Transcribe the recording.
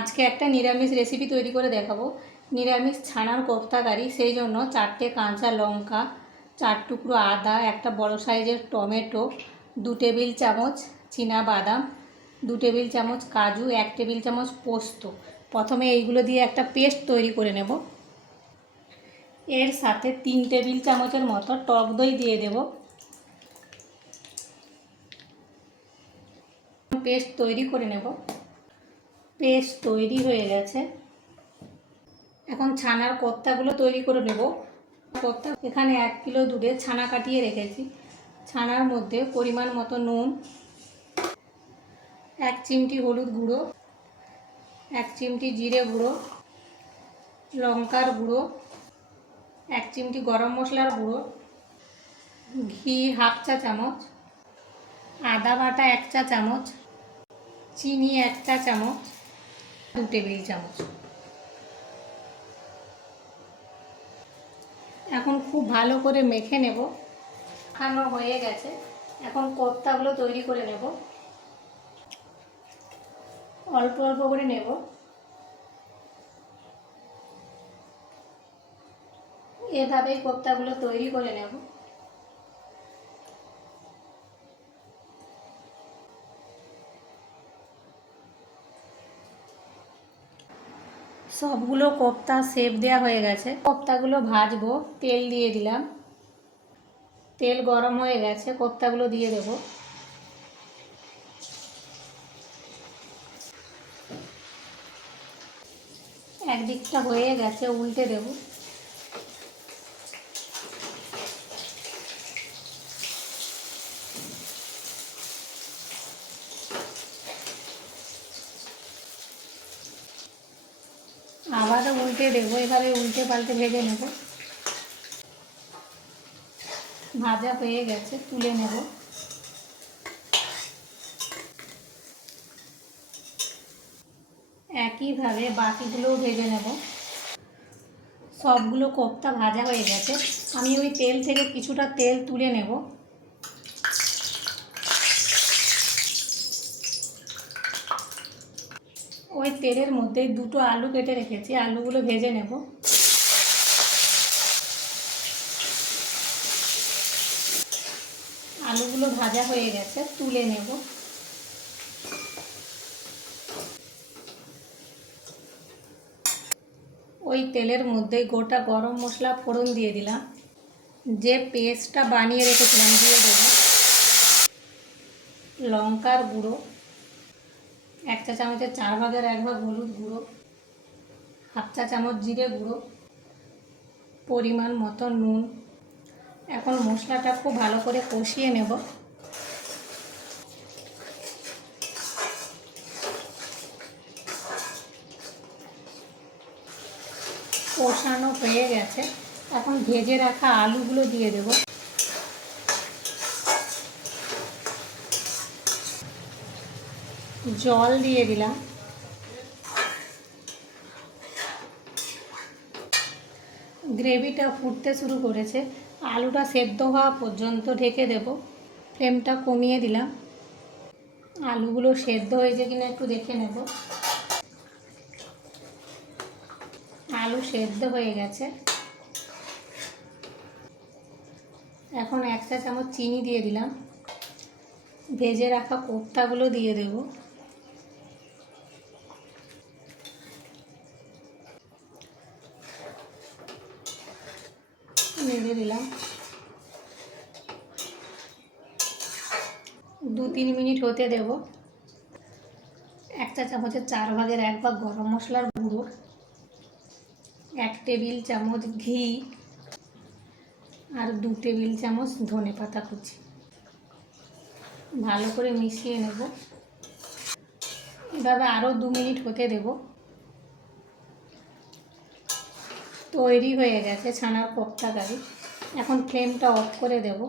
আজকে একটা নিরামিষ রেসিপি তৈরি করে দেখাবো। নিরামিষ ছানার কোপ্তা কারি। সেই জন্য 4টে কাঁচা লঙ্কা, 4 টুকরো আদা, একটা বড় সাইজের টমেটো, 2 টেবিল চামচ বাদাম, 2 টেবিল চামচ কাজু, 1 টেবিল চামচ পোস্ত। প্রথমে এইগুলো দিয়ে একটা পেস্ট তৈরি করে নেব। এর সাথে 3 টেবিল চামচের মতো টক দই দিয়ে দেব। পেস্ট তৈরি করে নেব। পেস্ট তৈরি হয়ে গেছে। এখন ছানার কোপ্তাগুলো তৈরি করে নেব। কোপ্তা এখানে 1 কিলো দুধে ছানা কাটিয়ে রেখেছি। ছানার মধ্যে পরিমাণ মতো নুন, 1 চিমটি হলুদ গুঁড়ো, 1 চিমটি জিরে গুঁড়ো, লঙ্কার গুঁড়ো, 1 চিমটি গরম মশলার গুঁড়ো, ঘি হাফ চা চামচ, আদা বাটা 1 চা চামচ, চিনি 1 চা চামচ, 2 টেবিল চামচ। এখন খুব ভালো করে মেখে নেব। মাখানো হয়ে গেছে। এখন কোপ্তাগুলো তৈরি করে নেব। অল্প অল্প করে নেব। এভাবেই কোপ্তাগুলো তৈরি করে নেব। সবগুলো কোপ্তা শেপ দেওয়া হয়ে গেছে। কোপ্তাগুলো ভাজবো। তেল দিয়ে দিলাম। তেল গরম হয়ে গেছে, কোপ্তাগুলো দিয়ে দেব। একদিকটা হয়ে গেছে, উল্টে দেব। আবারও উল্টে দেবো। এভাবে উল্টে পাল্টে ভেজে নেব। ভাজা হয়ে গেছে, তুলে নেব। একইভাবে বাকিগুলোও ভেজে নেব। সবগুলো কোপ্তা ভাজা হয়ে গেছে। আমি ওই তেল থেকে কিছুটা তেল তুলে নেব। ওই তেলের মধ্যে 2টো আলু কেটে রেখেছি, আলুগুলো ভেজে নেব। আলুগুলো ভাজা হয়ে গেছে, তুলে নেব। ওই তেলের মধ্যে গোটা গরম মশলা ফোড়ন দিয়ে দিলাম। যে পেস্টটা বানিয়ে রেখেছিলাম দিয়ে দেব। লঙ্কার গুঁড়ো 1 চা চামচের 4 ভাগের 1 ভাগ হলুদ গুঁড়ো, হাফ চা চামচ জিরে গুঁড়ো, পরিমাণ মতো নুন। এখন মশলাটা খুব ভালো করে কষিয়ে নেব। কষানো হয়ে গেছে। এখন ভেজে রাখা আলুগুলো দিয়ে দেব। জল দিয়ে দিলাম। গ্রেভিটা ফুটতে শুরু করেছে। আলুটা সেদ্ধ হওয়া পর্যন্ত ঢেকে দেব। ফ্লেমটা কমিয়ে দিলাম। আলুগুলো সেদ্ধ হয়েছে কিনা একটু দেখে নেব। আলু সেদ্ধ হয়ে গেছে। এখন 1 চা চামচ চিনি দিয়ে দিলাম। ভেজে রাখা কোপ্তাগুলো দিয়ে দেব। নেড়ে দিলাম। 2-3 মিনিট হতে দেব। 1 চা চামচের 4 ভাগের 1 ভাগ গরম মশলার গুঁড়ো, 1 টেবিল চামচ ঘি আর 2 টেবিল চামচ ধনে পাতা কুচি। ভালো করে মিশিয়ে নেব। এভাবে আরও 2 মিনিট হতে দেব। তৈরি হয়ে গেছে ছানার কোপ্তা কারি। এখন ফ্লেমটা অফ করে দেব।